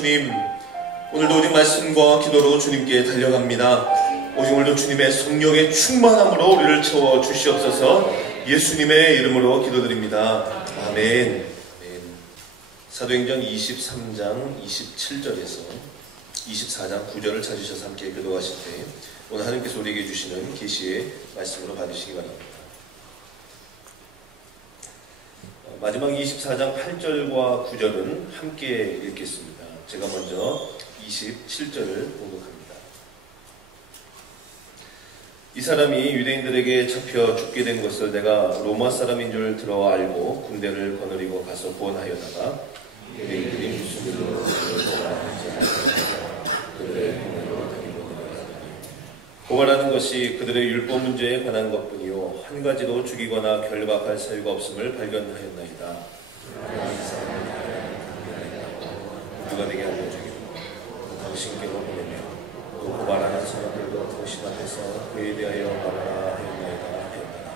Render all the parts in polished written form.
주님, 오늘도 오직 말씀과 기도로 주님께 달려갑니다. 오직 오늘도 주님의 성령의 충만함으로 우리를 채워 주시옵소서. 예수님의 이름으로 기도드립니다. 아멘. 사도행전 23장 27절에서 24장 9절을 찾으셔서 함께 기도하실 때 오늘 하나님께서 우리에게 주시는 계시의 말씀으로 받으시기 바랍니다. 마지막 24장 8절과 9절은 함께 읽겠습니다. 제가 먼저 27절을 봉독합니다. 이 사람이 유대인들에게 잡혀 죽게 된 것을 내가 로마 사람인 줄 들어 알고 군대를 거느리고 가서 구원하여다가 유대인들이 무슬림으로 그들의 군대로 데리고 내려가더니 고발하는 것이 그들의 율법 문제에 관한 것뿐이요 한 가지도 죽이거나 결박할 사유가 없음을 발견하였나이다. 누가 내게 알려주기로 당신께로 보내며 또 고발하는 사람들도 당신 앞에서 그에 대하여 말하라 하였나이다.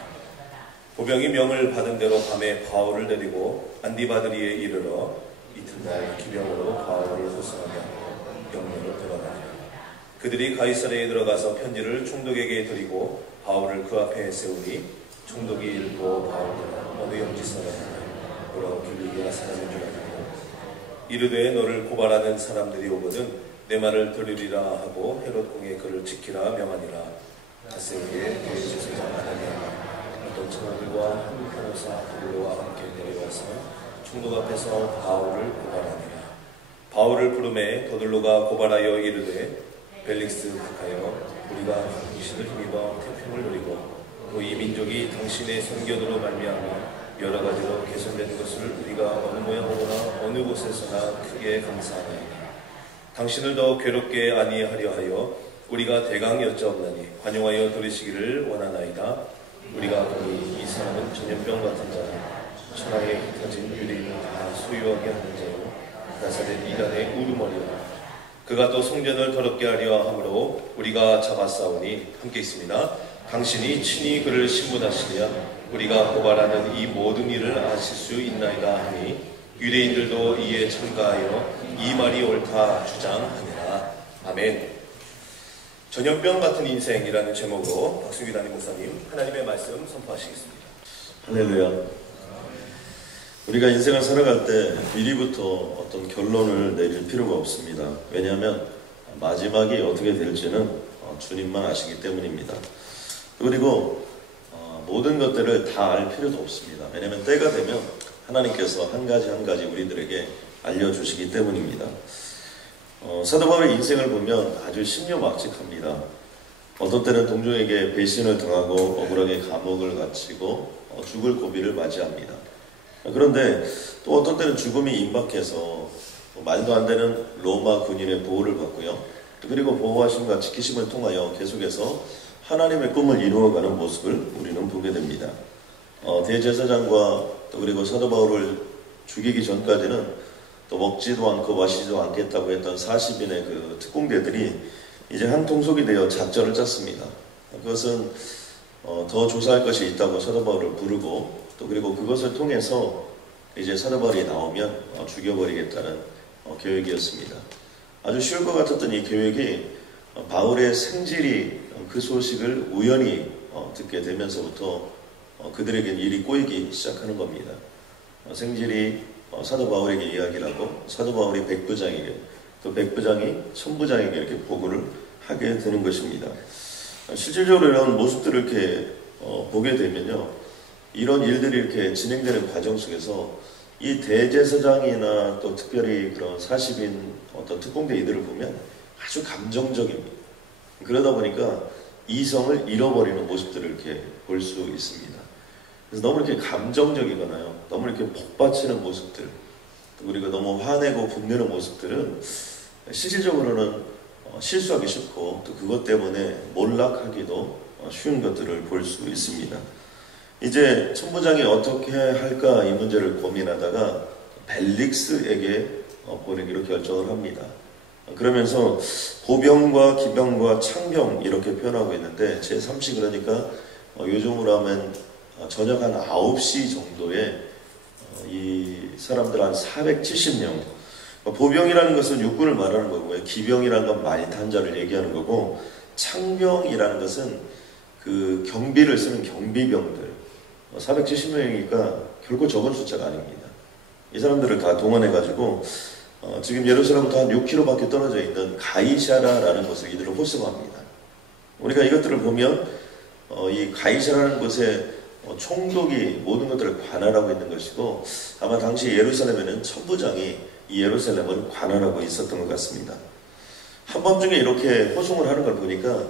보병이 명을 받은 대로 밤에 바울을 데리고 안디바드리에 이르러 이튿날 기병으로 바울을 호송하게 하고 영문으로 들어가니 그들이 가이사랴에 들어가서 편지를 총독에게 드리고 바울을 그 앞에 세우니 총독이 읽고 바울은 어느 영지 사람이냐 물어 길리기아 사람인 줄 알고 이르되 너를 고발하는 사람들이 오거든 내 말을 들으리라 하고 헤롯 공의 그를 지키라 명하니라. 닷새에 대제사장 아나니아가 어떤 청아들과 한 변호사 두블로와 함께 내려와서 총독 앞에서 바울을 고발하니라. 바울을 부르매 더들로가 고발하여 이르되 벨릭스 박하여 우리가 당신을 힘입어 태평을 누리고 또 이 민족이 당신의 선교도로 말미암아 여러 가지로 개선된 것을 우리가 어느 모양으로나 어느 곳에서나 크게 감사하나이다. 당신을 더 괴롭게 아니하려 하여 우리가 대강 여짜옵나니 관용하여 들으시기를 원하나이다. 우리가 보니 이 사람은 전염병 같은 자라 천하에 흩어진 유대인을 다 소유하게 하는 자요 나사렛 이단의 우르머리라. 그가 또 성전을 더럽게 하려 함으로 우리가 잡아싸우니 함께 있습니다. 당신이 친히 그를 신문하시랴 우리가 고발하는 이 모든 일을 아실 수 있나이다 하니 유대인들도 이에 참가하여 이 말이 옳다 주장하니라. 아멘. 전염병 같은 인생이라는 제목으로 박승규 담임 목사님 하나님의 말씀 선포하시겠습니다. 할렐루야. 우리가 인생을 살아갈 때 미리부터 어떤 결론을 내릴 필요가 없습니다. 왜냐하면 마지막이 어떻게 될지는 주님만 아시기 때문입니다. 그리고 모든 것들을 다 알 필요도 없습니다. 왜냐하면 때가 되면 하나님께서 한 가지 한 가지 우리들에게 알려주시기 때문입니다. 사도 바울의 인생을 보면 아주 신묘막측합니다. 어떤 때는 동족에게 배신을 당하고 억울하게 감옥을 갇히고 죽을 고비를 맞이합니다. 그런데 또 어떤 때는 죽음이 임박해서 말도 안 되는 로마 군인의 보호를 받고요. 그리고 보호하심과 지키심을 통하여 계속해서 하나님의 꿈을 이루어가는 모습을 우리는 보게 됩니다. 대제사장과 또 그리고 사도 바울을 죽이기 전까지는 또 먹지도 않고 마시지도 않겠다고 했던 40인의 그 특공대들이 이제 한 통속이 되어 작전을 짰습니다. 그것은 더 조사할 것이 있다고 사도 바울을 부르고 또 그리고 그것을 통해서 이제 사도 바울이 나오면 죽여버리겠다는 계획이었습니다. 아주 쉬울 것 같았던 이 계획이 바울의 생질이 그 소식을 우연히 듣게 되면서부터 그들에겐 일이 꼬이기 시작하는 겁니다. 생질이 사도 바울에게 이야기를 하고 사도 바울이 백부장에게 또 백부장이 천부장에게 이렇게 보고를 하게 되는 것입니다. 실질적으로 이런 모습들을 이렇게 보게 되면요, 이런 일들이 이렇게 진행되는 과정 속에서 이 대제사장이나 또 특별히 그런 40인 어떤 특공대 이들을 보면 아주 감정적입니다. 그러다 보니까 이성을 잃어버리는 모습들을 이렇게 볼 수 있습니다. 그래서 너무 이렇게 감정적이거나요, 너무 이렇게 복받치는 모습들, 또 그리고 너무 화내고 분내는 모습들은 실질적으로는 실수하기 쉽고 또 그것 때문에 몰락하기도 쉬운 것들을 볼 수 있습니다. 이제 천부장이 어떻게 할까 이 문제를 고민하다가 벨릭스에게 보내기로 결정을 합니다. 그러면서 보병과 기병과 창병 이렇게 표현하고 있는데 제3시 그러니까 요즘으로 하면 저녁 한 9시 정도에 이 사람들 한 470명 보병이라는 것은 육군을 말하는 거고요. 기병이라는 건 많이 탄 자를 얘기하는 거고, 창병이라는 것은 그 경비를 쓰는 경비병들, 470명이니까 결코 적은 숫자가 아닙니다. 이 사람들을 다 동원해가지고 지금 예루살렘부터 한 6km밖에 떨어져 있는 가이샤라라는 곳을 이들을 호송합니다. 우리가 이것들을 보면 이 가이샤라는 곳에 총독이 모든 것들을 관할하고 있는 것이고, 아마 당시 예루살렘에는 천부장이 이 예루살렘을 관할하고 있었던 것 같습니다. 한밤중에 이렇게 호송을 하는 걸 보니까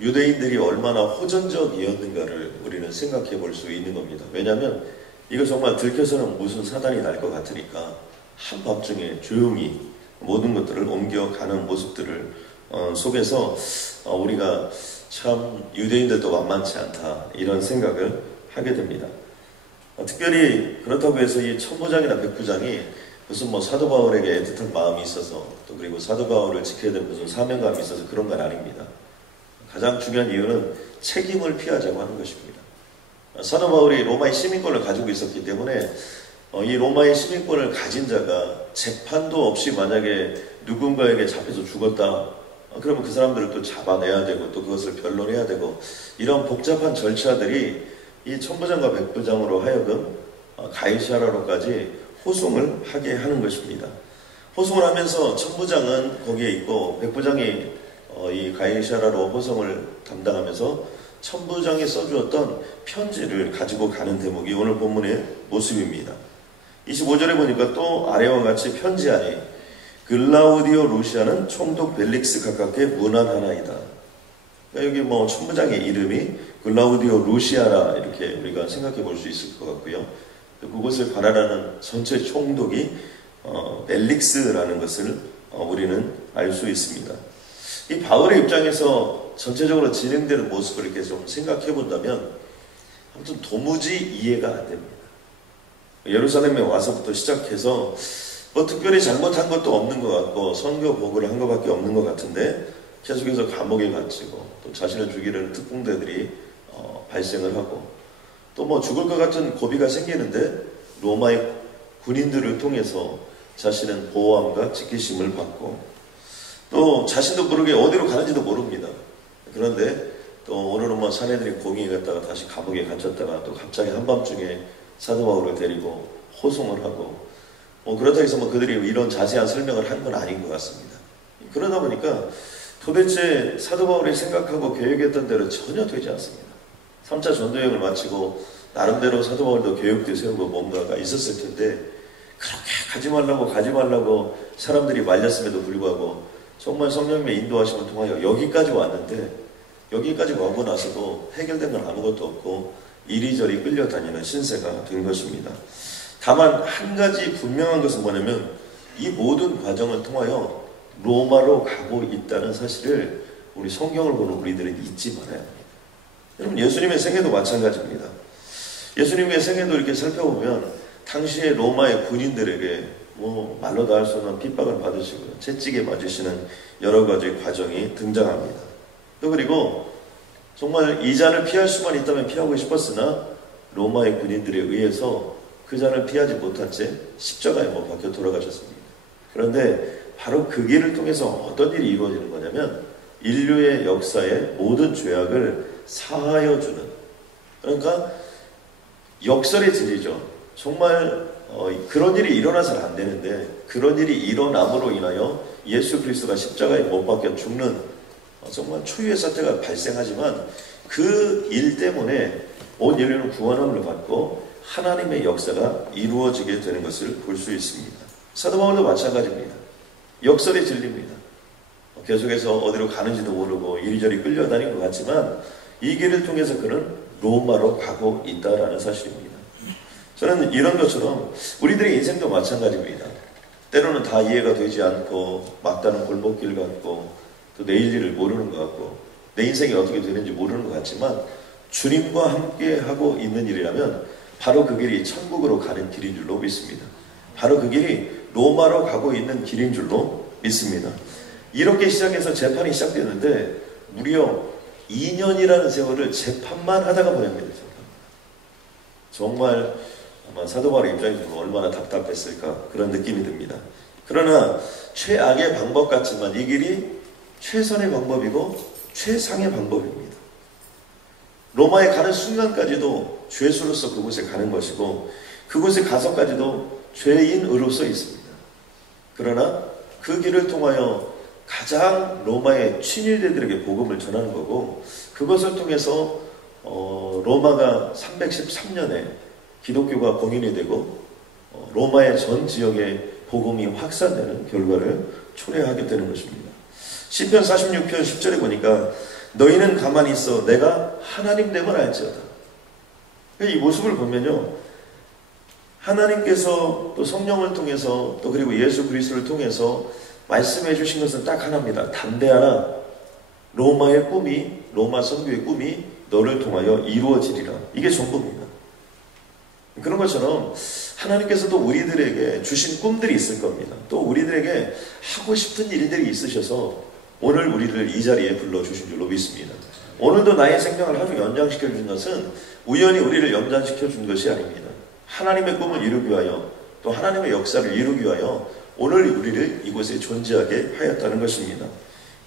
유대인들이 얼마나 호전적이었는가를 우리는 생각해 볼 수 있는 겁니다. 왜냐하면 이거 정말 들켜서는 무슨 사단이 날 것 같으니까 한밤중에 조용히 모든 것들을 옮겨가는 모습들을 속에서 우리가 참 유대인들도 만만치 않다, 이런 생각을 하게 됩니다. 특별히 그렇다고 해서 이 천부장이나 백부장이 무슨 뭐 사도 바울에게 애틋한 마음이 있어서, 또 그리고 사도 바울을 지켜야 될 무슨 사명감이 있어서 그런 건 아닙니다. 가장 중요한 이유는 책임을 피하자고 하는 것입니다. 사도 바울이 로마의 시민권을 가지고 있었기 때문에 이 로마의 시민권을 가진 자가 재판도 없이 만약에 누군가에게 잡혀서 죽었다, 그러면 그 사람들을 또 잡아내야 되고 또 그것을 변론해야 되고, 이런 복잡한 절차들이 이 천부장과 백부장으로 하여금 가이사라로까지 호송을 하게 하는 것입니다. 호송을 하면서 천부장은 거기에 있고 백부장이 이 가이사라로 호송을 담당하면서 천부장이 써주었던 편지를 가지고 가는 대목이 오늘 본문의 모습입니다. 25절에 보니까 또 아래와 같이 편지 안에 글라우디오 루시아는 총독 벨릭스 가깝게 문안하나이다. 그러니까 여기 뭐 천부장의 이름이 글라우디오 루시아라, 이렇게 우리가 생각해 볼 수 있을 것 같고요. 그곳을 관할하는 전체 총독이 벨릭스라는 것을 우리는 알 수 있습니다. 이 바울의 입장에서 전체적으로 진행되는 모습을 이렇게 좀 생각해 본다면 아무튼 도무지 이해가 안 됩니다. 예루살렘에 와서부터 시작해서 뭐 특별히 잘못한 것도 없는 것 같고 선교 보고를 한 것밖에 없는 것 같은데 계속해서 감옥에 갇히고 또 자신을 죽이려는 특공대들이 발생을 하고, 또 뭐 죽을 것 같은 고비가 생기는데 로마의 군인들을 통해서 자신은 보호함과 지키심을 받고, 또 자신도 모르게 어디로 가는지도 모릅니다. 그런데 또 오늘은 뭐 사내들이 공의에 갔다가 다시 감옥에 갇혔다가 또 갑자기 한밤중에 사도 바울을 데리고 호송을 하고, 그렇다고 해서 뭐 그들이 이런 자세한 설명을 한 건 아닌 것 같습니다. 그러다 보니까 도대체 사도 바울이 생각하고 계획했던 대로 전혀 되지 않습니다. 3차 전도여행을 마치고 나름대로 사도 바울도 계획도 세우고 뭔가가 있었을 텐데, 그렇게 가지 말라고 사람들이 말렸음에도 불구하고 정말 성령님의 인도하심을 통하여 여기까지 왔는데, 여기까지 와고 나서도 해결된 건 아무것도 없고 이리저리 끌려다니는 신세가 된 것입니다. 다만 한 가지 분명한 것은 뭐냐면 이 모든 과정을 통하여 로마로 가고 있다는 사실을 우리 성경을 보는 우리들은 잊지 말아야 합니다. 여러분, 예수님의 생애도 마찬가지입니다. 예수님의 생애도 이렇게 살펴보면 당시에 로마의 군인들에게 말로도 할 수 없는 핍박을 받으시고요, 채찍에 맞으시는 여러 가지 과정이 등장합니다. 또 그리고 정말 이 잔을 피할 수만 있다면 피하고 싶었으나 로마의 군인들에 의해서 그 잔을 피하지 못한 채 십자가에 못 박혀 돌아가셨습니다. 그런데 바로 그 길을 통해서 어떤 일이 이루어지는 거냐면 인류의 역사의 모든 죄악을 사하여 주는, 그러니까 역설의 진리죠. 정말 그런 일이 일어나서는 안 되는데 그런 일이 일어남으로 인하여 예수 그리스도가 십자가에 못 박혀 죽는 정말 초유의 사태가 발생하지만 그 일 때문에 온 인류는 구원함을 받고 하나님의 역사가 이루어지게 되는 것을 볼 수 있습니다. 사도 바울도 마찬가지입니다. 역설의 진리입니다. 계속해서 어디로 가는지도 모르고 이리저리 끌려다니는 것 같지만 이 길을 통해서 그는 로마로 가고 있다라는 사실입니다. 저는 이런 것처럼 우리들의 인생도 마찬가지입니다. 때로는 다 이해가 되지 않고 막다른 골목길 같고 또 내일 일을 모르는 것 같고 내 인생이 어떻게 되는지 모르는 것 같지만 주님과 함께 하고 있는 일이라면 바로 그 길이 천국으로 가는 길인 줄로 믿습니다. 바로 그 길이 로마로 가고 있는 길인 줄로 믿습니다. 이렇게 시작해서 재판이 시작됐는데 무려 2년이라는 세월을 재판만 하다가 보냅니다. 정말 아마 사도 바울의 입장에서는 얼마나 답답했을까 그런 느낌이 듭니다. 그러나 최악의 방법 같지만 이 길이 최선의 방법이고 최상의 방법입니다. 로마에 가는 순간까지도 죄수로서 그곳에 가는 것이고 그곳에 가서까지도 죄인으로서 있습니다. 그러나 그 길을 통하여 가장 로마의 친일대들에게 복음을 전하는 거고 그것을 통해서 로마가 313년에 기독교가 공인이 되고 로마의 전 지역에 복음이 확산되는 결과를 초래하게 되는 것입니다. 시편 46편 10절에 보니까 너희는 가만히 있어 내가 하나님 됨을 알지어다. 이 모습을 보면요, 하나님께서 또 성령을 통해서 또 그리고 예수 그리스도를 통해서 말씀해 주신 것은 딱 하나입니다. 담대하라. 로마의 꿈이, 로마 선교의 꿈이 너를 통하여 이루어지리라. 이게 전부입니다. 그런 것처럼 하나님께서도 우리들에게 주신 꿈들이 있을 겁니다. 또 우리들에게 하고 싶은 일들이 있으셔서 오늘 우리를 이 자리에 불러주신 줄로 믿습니다. 오늘도 나의 생명을 하루 연장시켜 준 것은 우연히 우리를 연장시켜 준 것이 아닙니다. 하나님의 꿈을 이루기 위하여 또 하나님의 역사를 이루기 위하여 오늘 우리를 이곳에 존재하게 하였다는 것입니다.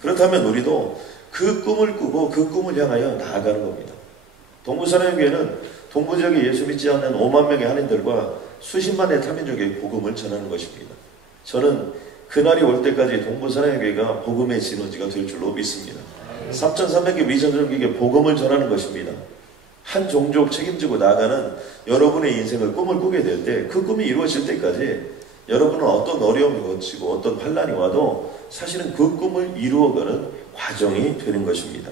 그렇다면 우리도 그 꿈을 꾸고 그 꿈을 향하여 나아가는 겁니다. 동부사랑교회는 동부 지역에 예수 믿지 않는 5만 명의 한인들과 수십만의 타민족에게 복음을 전하는 것입니다. 저는 그날이 올 때까지 동부사랑교회가 복음의 진원지가 될 줄로 믿습니다. 3,300개 미전전국에게 복음을 전하는 것입니다. 한 종족 책임지고 나아가는 여러분의 인생을 꿈을 꾸게 될 때 그 꿈이 이루어질 때까지 여러분은 어떤 어려움이 거치고 어떤 환난이 와도 사실은 그 꿈을 이루어가는 과정이 되는 것입니다.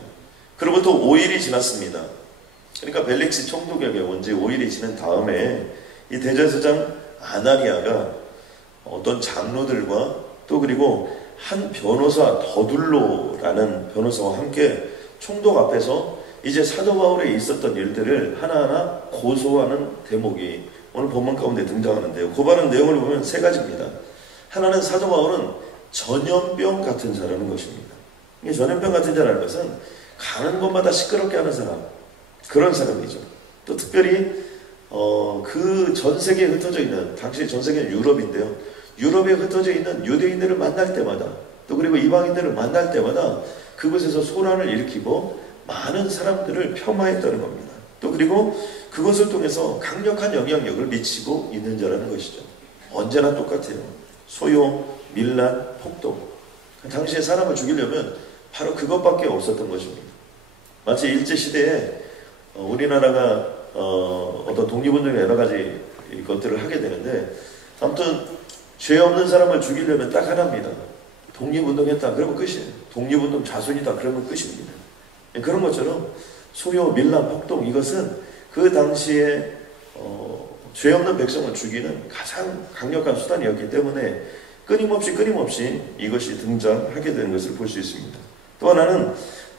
그로부터 5일이 지났습니다. 그러니까 벨릭스 총독에게 온 지 5일이 지난 다음에 이 대제사장 아나니아가 어떤 장로들과 또 그리고 한 변호사 더둘로라는 변호사와 함께 총독 앞에서 이제 사도 바울에 있었던 일들을 하나하나 고소하는 대목이 오늘 본문 가운데 등장하는데요. 고발하는 내용을 보면 세 가지입니다. 하나는 사도 바울은 전염병 같은 자라는 것입니다. 이 전염병 같은 자라는 것은 가는 곳마다 시끄럽게 하는 사람, 그런 사람이죠. 또 특별히 그 전 세계에 흩어져 있는, 당시 전 세계는 유럽인데요. 유럽에 흩어져 있는 유대인들을 만날 때마다 또 그리고 이방인들을 만날 때마다 그곳에서 소란을 일으키고 많은 사람들을 폄하했다는 겁니다. 또 그리고 그것을 통해서 강력한 영향력을 미치고 있는 자라는 것이죠. 언제나 똑같아요. 소요, 밀란, 폭동. 당시에 사람을 죽이려면 바로 그것밖에 없었던 것입니다. 마치 일제시대에 우리나라가 어떤 독립운동의 여러 가지 것들을 하게 되는데 아무튼 죄 없는 사람을 죽이려면 딱 하나입니다. 독립운동했다 그러면 끝이에요. 독립운동 자손이다 그러면 끝입니다. 그런 것처럼 소요, 밀란, 폭동 이것은 그 당시에 죄 없는 백성을 죽이는 가장 강력한 수단이었기 때문에 끊임없이 이것이 등장하게 되는 것을 볼 수 있습니다. 또 하나는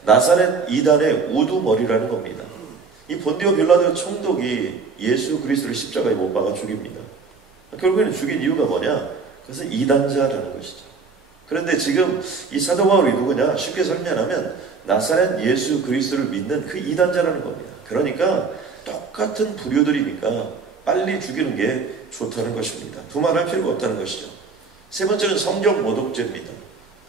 나사렛 이단의 우두머리라는 겁니다. 이 본디오 빌라도 총독이 예수 그리스도를 십자가에 못 박아 죽입니다. 결국에는 죽인 이유가 뭐냐? 그것은 이단자라는 것이죠. 그런데 지금 이 사도 바울이 누구냐? 쉽게 설명하면 나사렛 예수 그리스도를 믿는 그 이단자라는 겁니다. 그러니까 똑같은 부류들이니까 빨리 죽이는 게 좋다는 것입니다. 두말할 필요가 없다는 것이죠. 세 번째는 성적 모독죄입니다.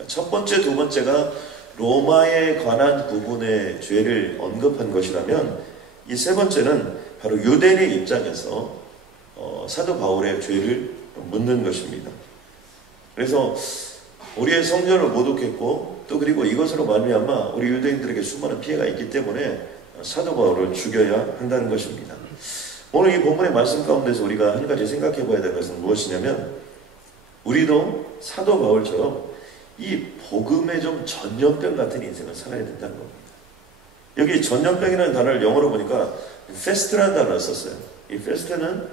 첫 번째, 두 번째가 로마에 관한 부분의 죄를 언급한 것이라면 이 세 번째는 바로 유대인의 입장에서 사도 바울의 죄를 묻는 것입니다. 그래서 우리의 성전을 모독했고 또 그리고 이것으로 말미암아 우리 유대인들에게 수많은 피해가 있기 때문에 사도 바울을 죽여야 한다는 것입니다. 오늘 이 본문의 말씀 가운데서 우리가 한 가지 생각해 봐야 될 것은 무엇이냐면 우리도 사도 바울처럼 이 복음의 좀 전염병 같은 인생을 살아야 된다는 겁니다. 여기 전염병이라는 단어를 영어로 보니까 페스트라는 단어를 썼어요. 이 페스트는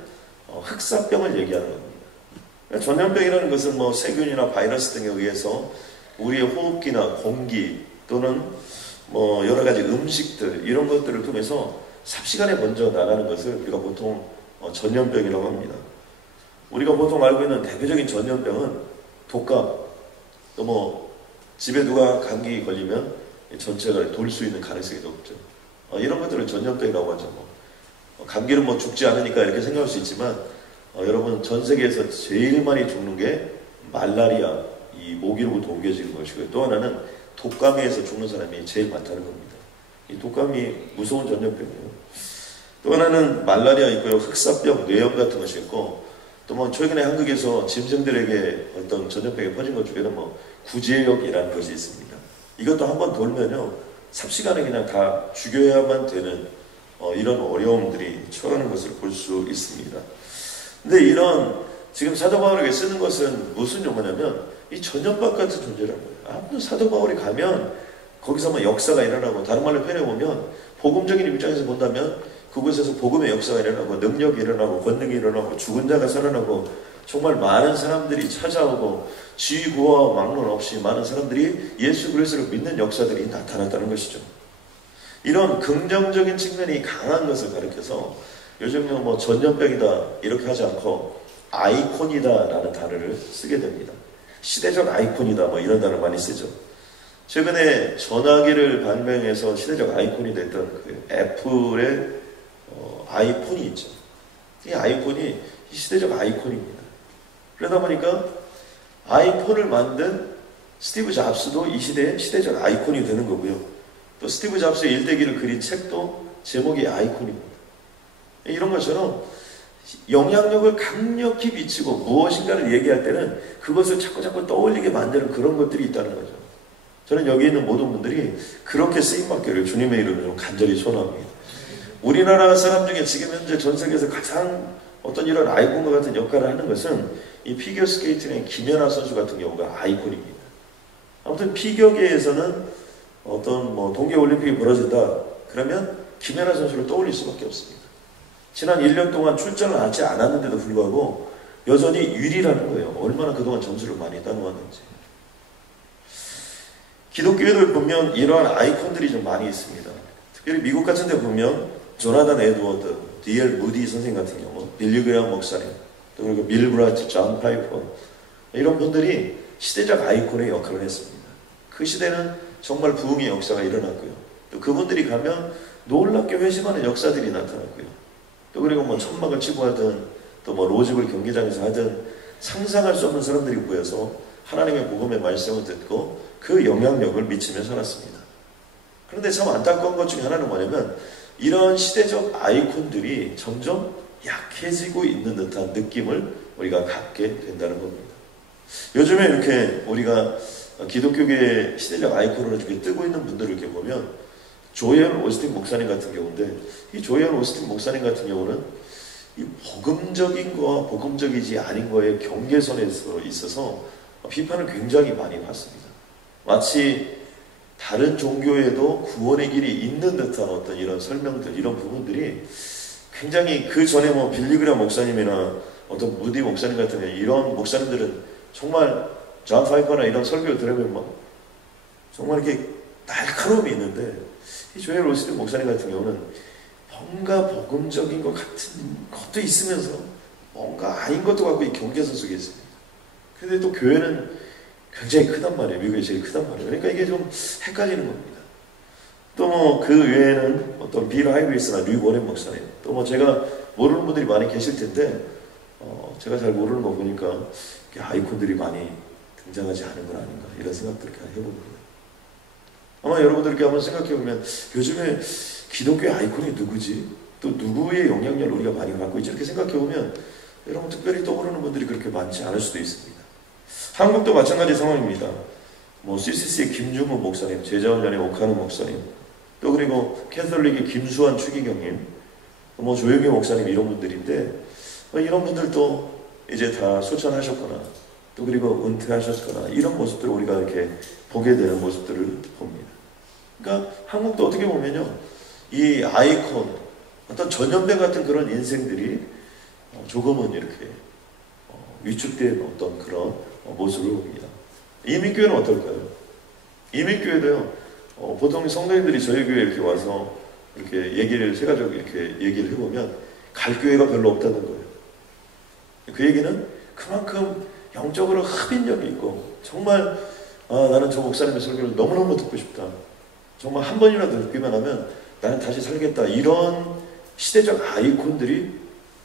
흑사병을 얘기하는 겁니다. 전염병이라는 것은 뭐 세균이나 바이러스 등에 의해서 우리의 호흡기나 공기 또는 뭐 여러 가지 음식들 이런 것들을 통해서 삽시간에 먼저 나가는 것을 우리가 보통 전염병이라고 합니다. 우리가 보통 알고 있는 대표적인 전염병은 독감, 또 뭐 집에 누가 감기 걸리면 전체가 돌 수 있는 가능성이 높죠. 이런 것들을 전염병이라고 하죠. 감기는 뭐 죽지 않으니까 이렇게 생각할 수 있지만 여러분 전 세계에서 제일 많이 죽는 게 말라리아, 이 모기로부터 옮겨지는 것이고요. 또 하나는 독감에서 죽는 사람이 제일 많다는 겁니다. 이 독감이 무서운 전염병이에요. 또 하나는 말라리아 있고요. 흑사병, 뇌염 같은 것이 있고, 또 뭐 최근에 한국에서 짐승들에게 어떤 전염병이 퍼진 것 중에는 뭐 구제역이라는 것이 있습니다. 이것도 한번 돌면요, 삽시간에 그냥 다 죽여야만 되는 이런 어려움들이 처하는 것을 볼 수 있습니다. 근데 이런 지금 사도 바울에게 쓰는 것은 무슨 용어냐면 이 전염병 같은 존재라는 거예요. 아무튼 사도 바울이 가면 거기서 뭐 역사가 일어나고, 다른 말로 표현해보면 복음적인 입장에서 본다면 그곳에서 복음의 역사가 일어나고, 능력이 일어나고, 권능이 일어나고, 죽은 자가 살아나고, 정말 많은 사람들이 찾아오고, 지구와 막론 없이 많은 사람들이 예수 그리스도를 믿는 역사들이 나타났다는 것이죠. 이런 긍정적인 측면이 강한 것을 가리켜서 요즘은 뭐 전염병이다 이렇게 하지 않고 아이콘이다 라는 단어를 쓰게 됩니다. 시대적 아이콘이다 뭐 이런 단어 많이 쓰죠. 최근에 전화기를 발명해서 시대적 아이콘이 됐던 그 애플의 아이폰이 있죠. 이 아이폰이 이 시대적 아이콘입니다. 그러다 보니까 아이폰을 만든 스티브 잡스도 이 시대의 시대적 아이콘이 되는 거고요. 또 스티브 잡스의 일대기를 그린 책도 제목이 아이콘입니다. 이런 것처럼 영향력을 강력히 미치고 무엇인가를 얘기할 때는 그것을 자꾸 떠올리게 만드는 그런 것들이 있다는 거죠. 저는 여기 있는 모든 분들이 그렇게 쓰임받기를 주님의 이름으로 좀 간절히 소원합니다. 우리나라 사람 중에 지금 현재 전 세계에서 가장 어떤 이런 아이콘과 같은 역할을 하는 것은 이 피겨스케이팅의 김연아 선수 같은 경우가 아이콘입니다. 아무튼 피겨계에서는 어떤 뭐 동계올림픽이 벌어진다 그러면 김연아 선수를 떠올릴 수밖에 없습니다. 지난 1년 동안 출전을 하지 않았는데도 불구하고 여전히 유리라는 거예요. 얼마나 그동안 점수를 많이 따놓았는지. 기독교에도 보면 이러한 아이콘들이 좀 많이 있습니다. 특별히 미국 같은 데 보면 조나단 에드워드, D.L. 무디 선생 같은 경우, 빌리 그레이엄 목사님, 또 그리고 밀 브라이트, 존 파이퍼 이런 분들이 시대적 아이콘의 역할을 했습니다. 그 시대는 정말 부흥의 역사가 일어났고요. 또 그분들이 가면 놀랍게 회심하는 역사들이 나타났고요. 또 그리고 뭐 천막을 치고 하든 또 뭐 로즈볼 경기장에서 하든 상상할 수 없는 사람들이 모여서 하나님의 복음의 말씀을 듣고 그 영향력을 미치며 살았습니다. 그런데 참 안타까운 것 중에 하나는 뭐냐면 이런 시대적 아이콘들이 점점 약해지고 있는 듯한 느낌을 우리가 갖게 된다는 겁니다. 요즘에 이렇게 우리가 기독교계의 시대적 아이콘으로 이렇게 뜨고 있는 분들을 이렇게 보면 조엘 오스틴 목사님 같은 경우인데, 이 조엘 오스틴 목사님 같은 경우는 이 복음적인 거와 복음적이지 아닌 거의 경계선에 있어서 비판을 굉장히 많이 받습니다. 마치 다른 종교에도 구원의 길이 있는 듯한 어떤 이런 설명들, 이런 부분들이 굉장히 그 전에 뭐 빌리 그레이엄 목사님이나 어떤 무디 목사님 같은 이런 목사님들은 정말 존 파이퍼나 이런 설교를 들으면 막 정말 이렇게 날카로움이 있는데, 이 조엘 오스틴 목사님 같은 경우는 뭔가 복음적인 것 같은 것도 있으면서 뭔가 아닌 것도 갖고 이 경계선 속에 있습니다. 근데 또 교회는 굉장히 크단 말이에요. 미국이 제일 크단 말이에요. 그러니까 이게 좀 헷갈리는 겁니다. 또 뭐 그 외에는 어떤 빌 하이브리스나 류 워렌 목사님, 또 뭐 제가 모르는 분들이 많이 계실 텐데 제가 잘 모르는 거 보니까 아이콘들이 많이 등장하지 않은 건 아닌가 이런 생각들을 해봅니다. 아마 여러분들 이렇게 한번 생각해보면 요즘에 기독교의 아이콘이 누구지? 또 누구의 영향력을 우리가 많이 갖고 있지? 이렇게 생각해보면 여러분 특별히 떠오르는 분들이 그렇게 많지 않을 수도 있습니다. 한국도 마찬가지 상황입니다. 뭐 CCC의 김중호 목사님, 제자훈련의 오카노 목사님, 또 그리고 캐톨릭의 김수환 추기경님, 뭐 조영기 목사님 이런 분들인데 이런 분들도 이제 다 소천하셨거나 또 그리고 은퇴하셨거나 이런 모습들을 우리가 이렇게 보게 되는 모습들을 봅니다. 그러니까 한국도 어떻게 보면요, 이 아이콘, 어떤 전염병 같은 그런 인생들이 조금은 이렇게 위축된 어떤 그런 모습을 봅니다. 이민교회는 어떨까요? 이민교회도요, 보통 성도님들이 저희 교회에 이렇게 와서 이렇게 얘기를 세가지고 이렇게 얘기를 해보면 갈 교회가 별로 없다는 거예요. 그 얘기는 그만큼 영적으로 흡인력이 있고 정말 나는 저 목사님의 설교를 너무너무 듣고 싶다. 정말 한 번이라도 듣기만 하면 나는 다시 살겠다. 이런 시대적 아이콘들이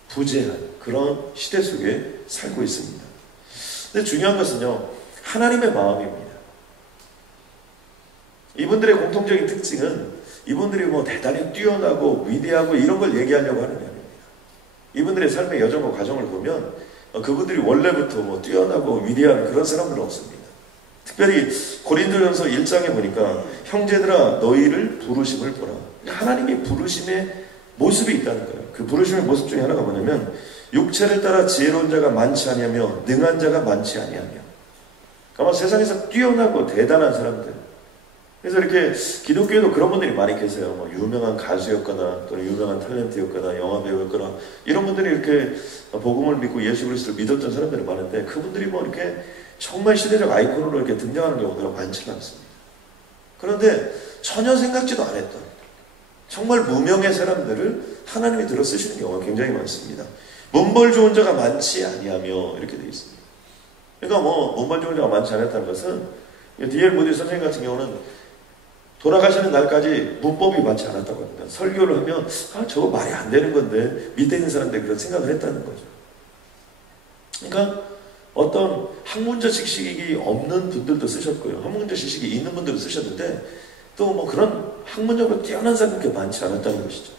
부재한 그런 시대 속에 살고 있습니다. 근데 중요한 것은요, 하나님의 마음입니다. 이분들의 공통적인 특징은 이분들이 뭐 대단히 뛰어나고 위대하고 이런 걸 얘기하려고 하는 게 아닙니다. 이분들의 삶의 여정과 과정을 보면 그분들이 원래부터 뭐 뛰어나고 위대한 그런 사람들은 없습니다. 특별히 고린도전서 1장에 보니까 형제들아 너희를 부르심을 보라. 하나님이 부르심의 모습이 있다는 거예요. 그 부르심의 모습 중에 하나가 뭐냐면 육체를 따라 지혜로운 자가 많지 아니하며 능한 자가 많지 아니하며, 아마 세상에서 뛰어나고 대단한 사람들, 그래서 이렇게 기독교에도 그런 분들이 많이 계세요. 뭐 유명한 가수였거나 또는 유명한 탤런트였거나 영화 배우였거나 이런 분들이 이렇게 복음을 믿고 예수 그리스도를 믿었던 사람들이 많은데 그분들이 뭐 이렇게 정말 시대적 아이콘으로 이렇게 등장하는 경우가 많지는 않습니다. 그런데 전혀 생각지도 않았던 정말 무명의 사람들을 하나님이 들어 쓰시는 경우가 굉장히 많습니다. 문벌 좋은 자가 많지 아니하며 이렇게 되어 있습니다. 그러니까 뭐 문벌 좋은 자가 많지 않았다는 것은 D.L. 모디 선생님 같은 경우는 돌아가시는 날까지 문법이 맞지 않았다고 합니다. 설교를 하면 저거 말이 안 되는 건데 밑에 있는 사람들이 그런 생각을 했다는 거죠. 그러니까 어떤 학문적 지식이 없는 분들도 쓰셨고요, 학문적 지식이 있는 분들도 쓰셨는데 또 뭐 그런 학문적으로 뛰어난 사람이 그렇게 많지 않았다는 것이죠.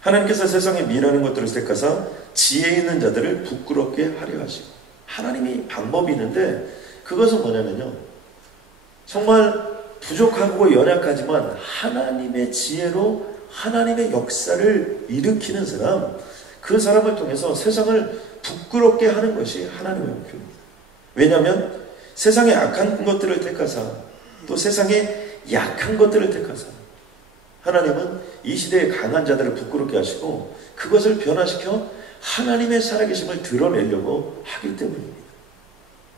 하나님께서 세상에 미라는 것들을 택하사 지혜 있는 자들을 부끄럽게 하려 하시고, 하나님이 방법이 있는데 그것은 뭐냐면요, 정말 부족하고 연약하지만 하나님의 지혜로 하나님의 역사를 일으키는 사람, 그 사람을 통해서 세상을 부끄럽게 하는 것이 하나님의 목표입니다. 왜냐하면 세상의 악한 것들을 택하사 또 세상의 약한 것들을 택하사 하나님은 이 시대의 강한 자들을 부끄럽게 하시고 그것을 변화시켜 하나님의 살아계심을 드러내려고 하기 때문입니다.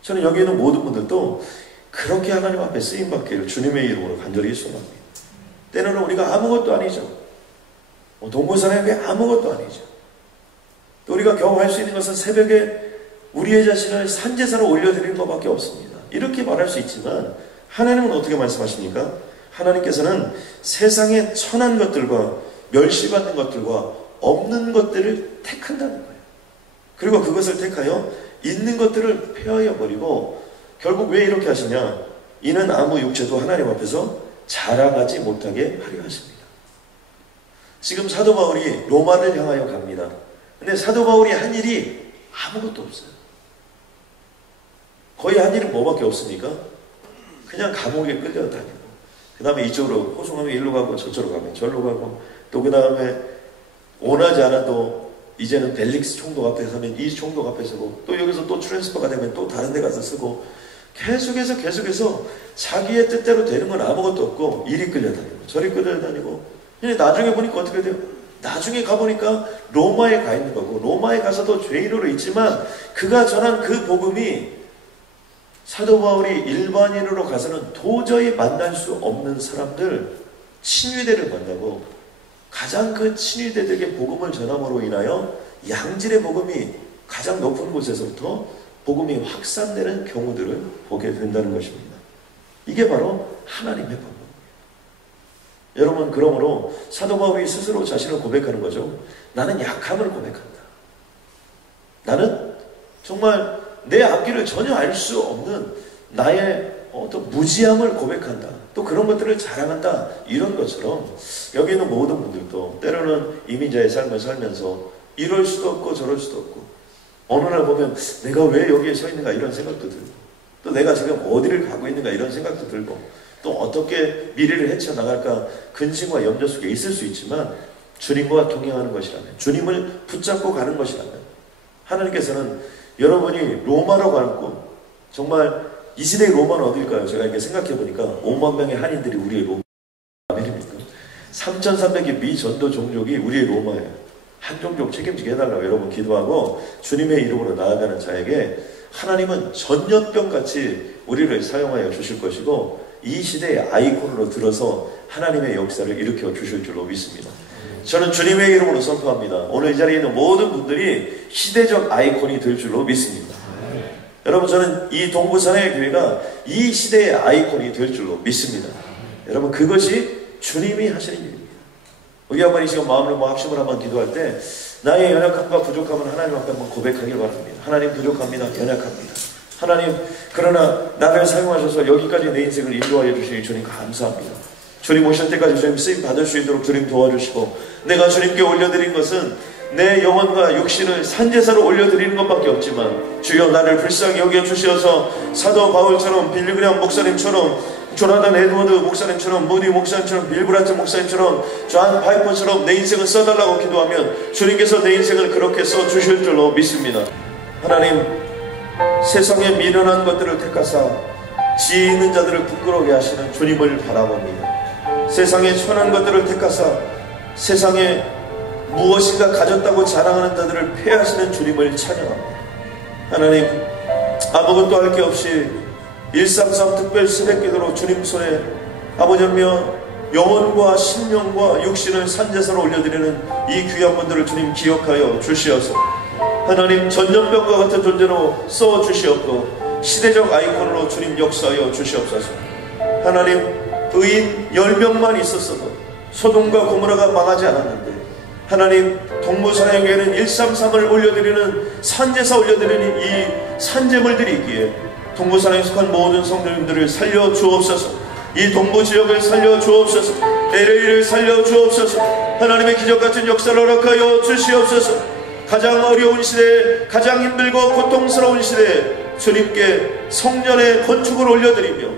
저는 여기 있는 모든 분들도 그렇게 하나님 앞에 쓰임받기를 주님의 이름으로 간절히 소망합니다. 때로는 우리가 아무것도 아니죠. 동부사람에게 아무것도 아니죠. 또 우리가 겨우 할 수 있는 것은 새벽에 우리의 자신을 산제사로 올려드리는 것밖에 없습니다. 이렇게 말할 수 있지만 하나님은 어떻게 말씀하십니까? 하나님께서는 세상의 천한 것들과 멸시받는 것들과 없는 것들을 택한다는 거예요. 그리고 그것을 택하여 있는 것들을 폐하여 버리고, 결국 왜 이렇게 하시냐? 이는 아무 육체도 하나님 앞에서 자랑하지 못하게 하려 하십니다. 지금 사도 바울이 로마를 향하여 갑니다. 근데 사도 바울이 한 일이 아무것도 없어요. 거의 한 일은 뭐밖에 없습니까? 그냥 감옥에 끌려다니고, 그 다음에 이쪽으로 호송하면 일로 가고 저쪽으로 가면 저로 가고, 또 그 다음에 원하지 않아도 이제는 벨릭스 총독 앞에 서면 이 총독 앞에 서고, 또 여기서 또 트랜스퍼가 되면 또 다른 데 가서 쓰고, 계속해서 자기의 뜻대로 되는 건 아무것도 없고 일이 끌려다니고 저리 끌려다니고, 근데 나중에 보니까 어떻게 돼요? 나중에 가보니까 로마에 가 있는 거고, 로마에 가서도 죄인으로 있지만 그가 전한 그 복음이 사도 바울이 일반인으로 가서는 도저히 만날 수 없는 사람들, 친위대를 만나고 가장 그 친위대들에게 복음을 전함으로 인하여 양질의 복음이 가장 높은 곳에서부터 복음이 확산되는 경우들을 보게 된다는 것입니다. 이게 바로 하나님의 방법입니다. 여러분, 그러므로 사도 바울이 스스로 자신을 고백하는 거죠. 나는 약함을 고백한다. 나는 정말 내 앞길을 전혀 알 수 없는 나의 어떤 무지함을 고백한다. 또 그런 것들을 자랑한다. 이런 것처럼 여기 있는 모든 분들도 때로는 이민자의 삶을 살면서 이럴 수도 없고 저럴 수도 없고, 어느 날 보면 내가 왜 여기에 서 있는가 이런 생각도 들고, 또 내가 지금 어디를 가고 있는가 이런 생각도 들고, 또 어떻게 미래를 헤쳐나갈까 근심과 염려 속에 있을 수 있지만, 주님과 동행하는 것이라면, 주님을 붙잡고 가는 것이라면 하나님께서는 여러분이 로마로 가는 곳, 정말 이 시대의 로마는 어딜까요? 제가 이렇게 생각해 보니까 5만 명의 한인들이 우리의 로마입니까? 3,300의 미전도 종족이 우리의 로마예요. 한 종족 책임지게 해달라고 여러분 기도하고 주님의 이름으로 나아가는 자에게 하나님은 전염병같이 우리를 사용하여 주실 것이고, 이 시대의 아이콘으로 들어서 하나님의 역사를 일으켜 주실 줄로 믿습니다. 저는 주님의 이름으로 선포합니다. 오늘 이 자리에 있는 모든 분들이 시대적 아이콘이 될 줄로 믿습니다. 여러분, 저는 이 동부산의 교회가 이 시대의 아이콘이 될 줄로 믿습니다. 여러분, 그것이 주님이 하시는 일입니다. 우리 한번 이 시간 마음으로 합심을 한번 기도할 때 나의 연약함과 부족함은 하나님 앞에 한번 고백하길 바랍니다. 하나님, 부족합니다. 연약합니다. 하나님, 그러나 나를 사용하셔서 여기까지 내 인생을 인도하여 주시니 주님 감사합니다. 주님 오실 때까지 주님 쓰임 받을 수 있도록 주님 도와주시고, 내가 주님께 올려드린 것은 내 영혼과 육신을 산제사로 올려드리는 것밖에 없지만 주여 나를 불쌍히 여겨주시어서 사도 바울처럼, 빌리그람 목사님처럼, 조나단 에드워드 목사님처럼, 모디 목사님처럼, 빌브라트 목사님처럼, 존 파이퍼처럼 내 인생을 써달라고 기도하면 주님께서 내 인생을 그렇게 써주실 줄로 믿습니다. 하나님, 세상에 미련한 것들을 택하사 지혜 있는 자들을 부끄러워게 하시는 주님을 바라봅니다. 세상에 천한 것들을 택하사 세상에 무엇인가 가졌다고 자랑하는 자들을 폐하시는 주님을 찬양합니다. 하나님, 아무것도 할 게 없이 133 특별 새벽기도로 주님 손에 아버지며 영혼과 심령과 육신을 산제사로 올려드리는 이 귀한 분들을 주님 기억하여 주시어서 하나님, 전염병과 같은 존재로 써주시옵고 시대적 아이콘으로 주님 역사하여 주시옵소서. 하나님, 의인 10명만 있었어도 소돔과 고모라가 망하지 않았는데 하나님, 동부사역에는 133을 올려드리는 산제사 올려드리는 이 산제물들이 있기에 동부사역에 속한 모든 성도님들을 살려 주옵소서. 이 동부지역을 살려 주옵소서. LA를 살려 주옵소서. 하나님의 기적같은 역사를 허락하여 주시옵소서. 가장 어려운 시대에, 가장 힘들고 고통스러운 시대에 주님께 성전의 건축을 올려드리며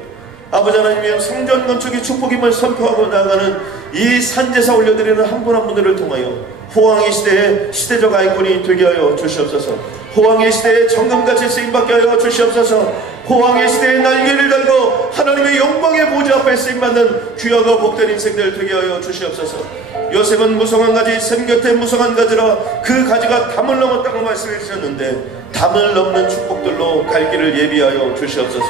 아버지 하나님의 성전 건축이 축복임을 선포하고 나아가는 이 산제사 올려드리는 한 분 한 분들을 통하여 호황의 시대에 시대적 아이콘이 되게 하여 주시옵소서. 호황의 시대에 정금같이 쓰임받게 하여 주시옵소서. 호황의 시대에 날개를 달고 하나님의 영광의 보좌 앞에 쓰임받는 귀하고 복된 인생들 되게 하여 주시옵소서. 요셉은 무성한 가지, 샘 곁에 무성한 가지라 그 가지가 담을 넘었다고 말씀해 주셨는데 담을 넘는 축복들로 갈 길을 예비하여 주시옵소서.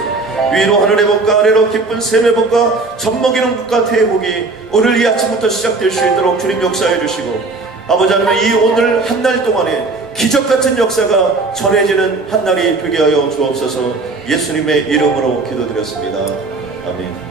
위로 하늘의 복과 아래로 기쁜 샘의 복과 젖먹이는 복과 태의 복이 오늘 이 아침부터 시작될 수 있도록 주님 역사해 주시고 아버지 하나님, 이 오늘 한 날 동안에 기적같은 역사가 전해지는 한 날이 되게 하여 주옵소서. 예수님의 이름으로 기도드렸습니다. 아멘.